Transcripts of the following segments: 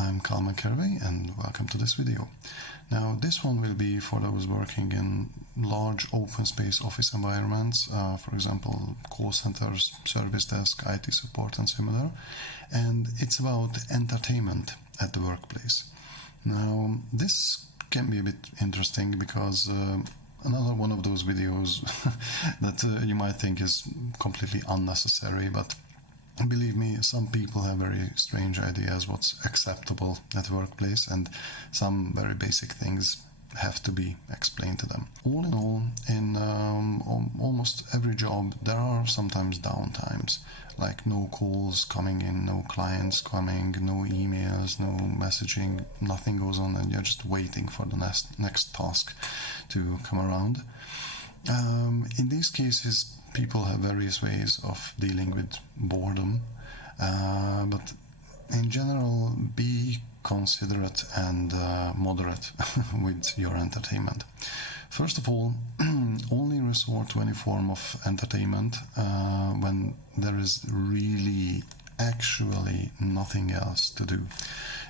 I'm Kalman Kervey and welcome to this video. Now this one will be for those working in large open space office environments, for example call centers, service desk, IT support and similar, and it's about entertainment at the workplace. Now this can be a bit interesting because another one of those videos that you might think is completely unnecessary, but believe me, some people have very strange ideas what's acceptable at the workplace, and some very basic things have to be explained to them. All in all, in almost every job there are sometimes downtimes, like no calls coming in, no clients coming, no emails, no messaging, nothing goes on, and you're just waiting for the next task to come around. In these cases, people have various ways of dealing with boredom, but in general, be considerate and moderate with your entertainment. First of all, only resort to any form of entertainment when there is really actually nothing else to do.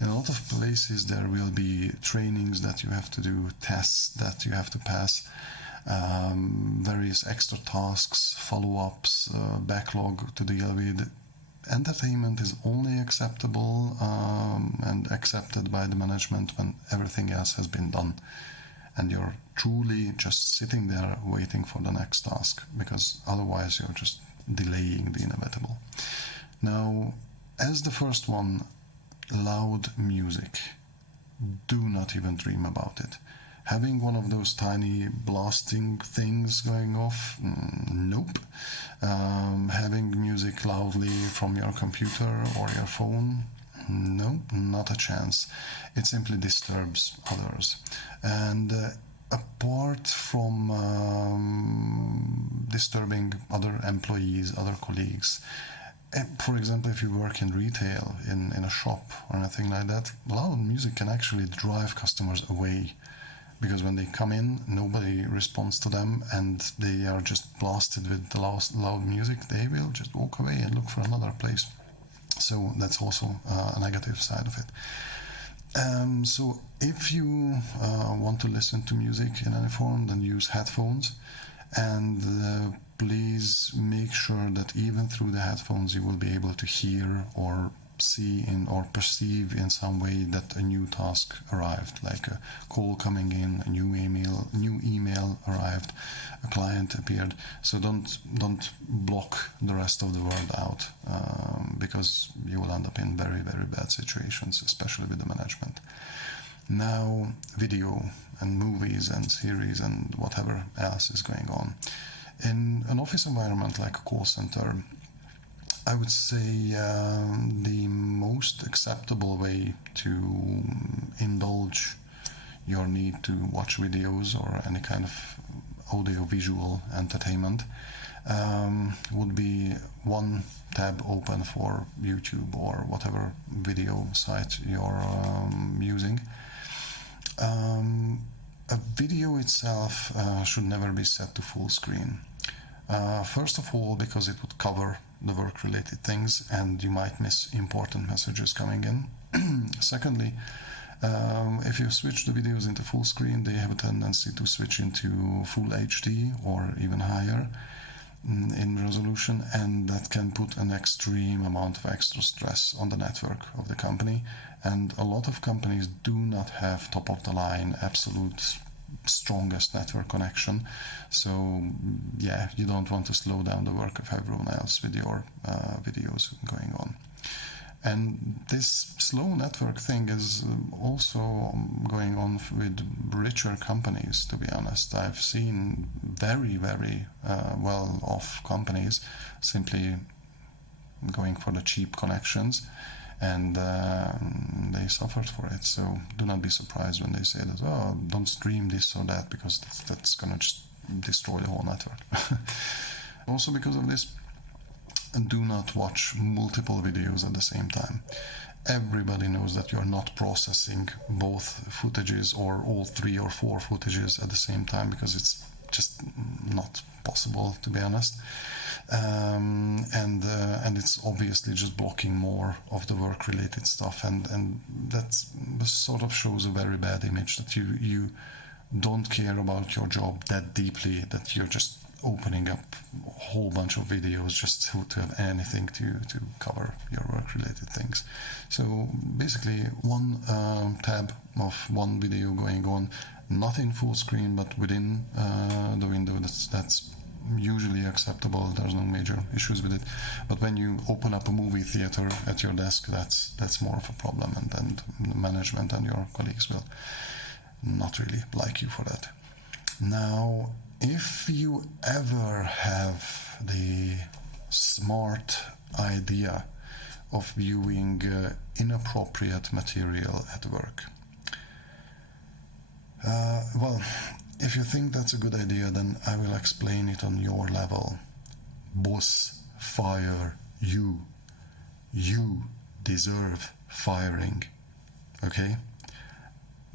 In a lot of places there will be trainings that you have to do, tests that you have to pass, various extra tasks, follow-ups, backlog to deal with. Entertainment is only acceptable and accepted by the management when everything else has been done and you're truly just sitting there waiting for the next task, because otherwise you're just delaying the inevitable. Now, as the first one, loud music. Do not even dream about it. Having one of those tiny blasting things going off? Nope. Having music loudly from your computer or your phone? No, not a chance. It simply disturbs others. And apart from disturbing other employees, other colleagues, for example, if you work in retail, in a shop or anything like that, loud music can actually drive customers away. Because when they come in, nobody responds to them and they are just blasted with the loud music, they will just walk away and look for another place. So that's also a negative side of it. So if you want to listen to music in any form, then use headphones, and please make sure that even through the headphones you will be able to hear or see or perceive in some way that a new task arrived, like a call coming in, a new email arrived, a client appeared. So don't block the rest of the world out, because you will end up in very, very bad situations, especially with the management. Now, video and movies and series and whatever else is going on. In an office environment like a call center, I would say the most acceptable way to indulge your need to watch videos or any kind of audio-visual entertainment would be one tab open for YouTube or whatever video site you're using. A video itself should never be set to full screen. First of all, because it would cover the work-related things and you might miss important messages coming in. Secondly, if you switch the videos into full screen, they have a tendency to switch into full HD or even higher in resolution, and that can put an extreme amount of extra stress on the network of the company. And a lot of companies do not have top-of-the-line absolute strongest network connection, so yeah, you don't want to slow down the work of everyone else with your videos going on. And this slow network thing is also going on with richer companies, to be honest. I've seen very, very well-off companies simply going for the cheap connections, and they suffered for it. So do not be surprised when they say that, oh, don't stream this or that, because that's gonna just destroy the whole network. Also, because of this, do not watch multiple videos at the same time. Everybody knows that you're not processing both footages or all 3 or 4 footages at the same time, because it's just not possible, to be honest. And it's obviously just blocking more of the work-related stuff, and that sort of shows a very bad image that you don't care about your job that deeply, that you're just opening up a whole bunch of videos just to have anything to cover your work-related things. So basically one tab of one video going on, not in full screen but within the window. That's usually acceptable. There's no major issues with it. But when you open up a movie theater at your desk, that's more of a problem, and the management and your colleagues will not really like you for that. Now, if you ever have the smart idea of viewing inappropriate material at work, well, if you think that's a good idea, then I will explain it on your level. Boss, fire you. You deserve firing. Okay?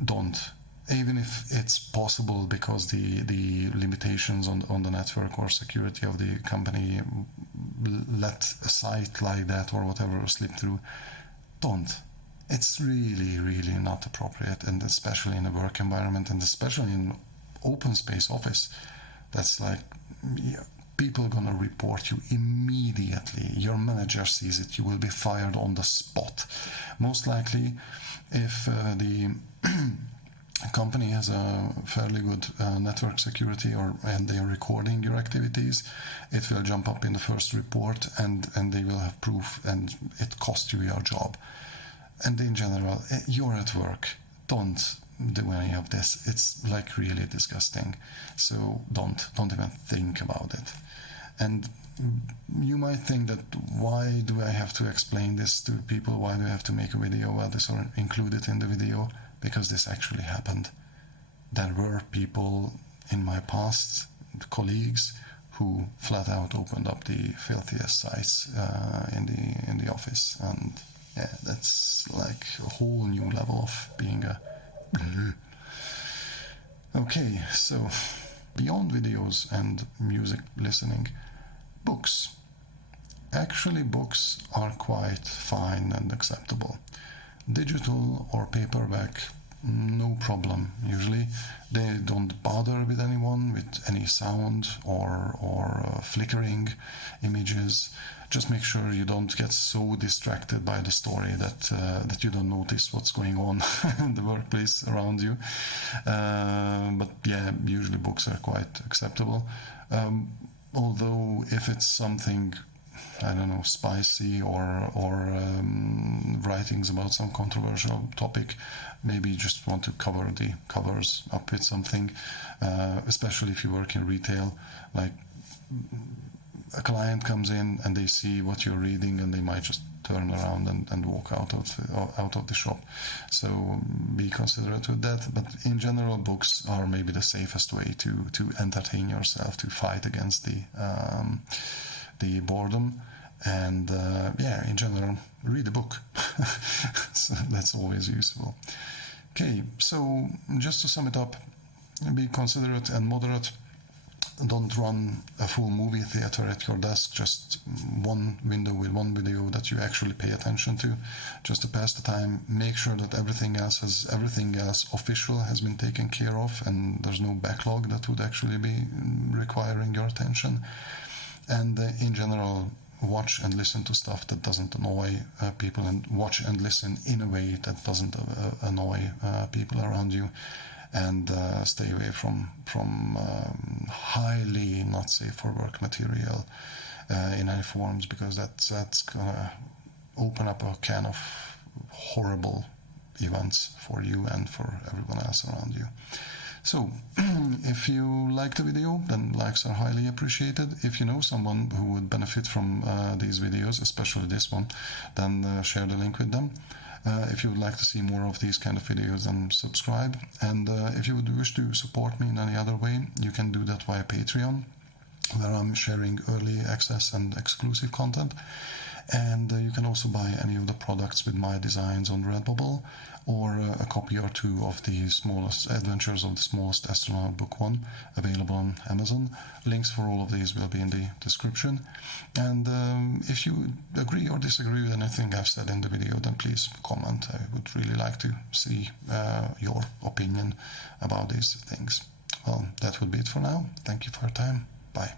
Don't. Even if it's possible because the limitations on the network or security of the company let a site like that or whatever slip through, don't. It's really, really not appropriate, and especially in a work environment, and especially in open space office. That's like, people are gonna report you immediately. Your manager sees it, you will be fired on the spot. Most likely, if the company has a fairly good network security, and they are recording your activities, it will jump up in the first report, and they will have proof, and it cost you your job. And in general, you're at work. Don't do any of this. It's like really disgusting. So don't even think about it. And you might think that, why do I have to explain this to people? Why do I have to make a video about this or include it in the video? Because this actually happened. There were people in my past, colleagues, who flat out opened up the filthiest sites in the office, and yeah, that's like a whole new level of being a. Okay, so beyond videos and music listening, books. Actually, books are quite fine and acceptable. Digital or paperback, no problem. Usually they don't bother with anyone with any sound or flickering images. Just make sure you don't get so distracted by the story that you don't notice what's going on in the workplace around you. But yeah, usually books are quite acceptable. Although if it's something, I don't know, spicy or writings about some controversial topic, maybe you just want to cover the covers up with something, especially if you work in retail. Like, a client comes in and they see what you're reading, and they might just turn around and walk out of the shop. So be considerate with that. But in general, books are maybe the safest way to entertain yourself, to fight against the boredom. And yeah, in general, read a book. So that's always useful. Okay, so just to sum it up, be considerate and moderate. Don't run a full movie theater at your desk, just one window with one video that you actually pay attention to, just to pass the time. Make sure that everything else official has been taken care of, and there's no backlog that would actually be requiring your attention. And in general, watch and listen to stuff that doesn't annoy people, and watch and listen in a way that doesn't annoy people around you. And stay away from highly not safe for work material in any forms, because that's gonna open up a can of horrible events for you and for everyone else around you. So, if you like the video, then likes are highly appreciated. If you know someone who would benefit from these videos, especially this one, then share the link with them. If you would like to see more of these kind of videos, then subscribe. And if you would wish to support me in any other way, you can do that via Patreon, where I'm sharing early access and exclusive content. And you can also buy any of the products with my designs on Redbubble, or a copy or two of the Smallest Adventures of the Smallest Astronaut Book 1, available on Amazon. Links for all of these will be in the description. And if you agree or disagree with anything I've said in the video, then please comment. I would really like to see your opinion about these things. Well, that would be it for now. Thank you for your time. Bye.